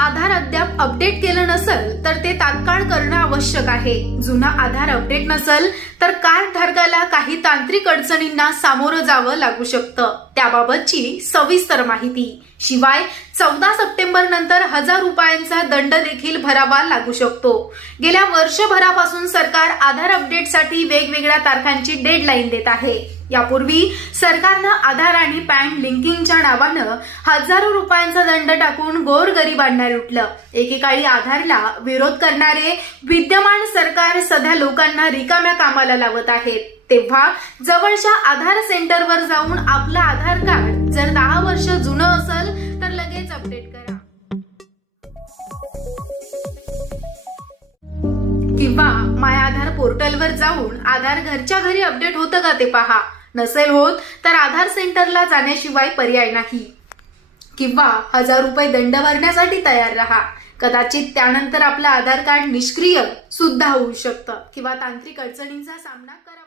आधार अद्याप अपडेट केलं नसेल तर ते तात्काळ करणं आवश्यक आहे जुना आधार अपडेट नसेल तर कार्ड धारकाला काही तांत्रिक अडचणींना सामोरं जावं लागू शकतं त्याबाबतची सविस्तर माहिती शिवाय चौदा सप्टेंबर नंतर हजार रुपयांचा दंड देखील भरावा लागू शकतो गेल्या वर्षभरापासून सरकार आधार अपडेटसाठी वेगवेगळ्या तारखांची डेडलाईन देत आहे यापूर्वी सरकारनं आधार आणि पॅन लिंकिंगच्या नावानं हजारो रुपयांचा दंड टाकून गरिबांना लुटलं एकेकाळी आधारला विरोध करणारे विद्यमान सरकार सध्या लोकांना रिकाम्या कामाला लावत आहेत तेव्हा जवळच्या आधार सेंटरवर जाऊन आपलं आधार कार्ड जर दहा वर्ष जुनं असेल तर लगेच अपडेट करा किंवा माय आधार पोर्टलवर जाऊन आधार घरच्या घरी अपडेट होतं का ते पहा नसेल होत तर आधार सेंटरला जाण्याशिवाय पर्याय नाही किंवा हजार रुपये दंड भरण्यासाठी तयार राहा कदाचित त्यानंतर आपलं आधार कार्ड निष्क्रिय सुद्धा होऊ शकतं किंवा तांत्रिक अडचणींचा सामना करा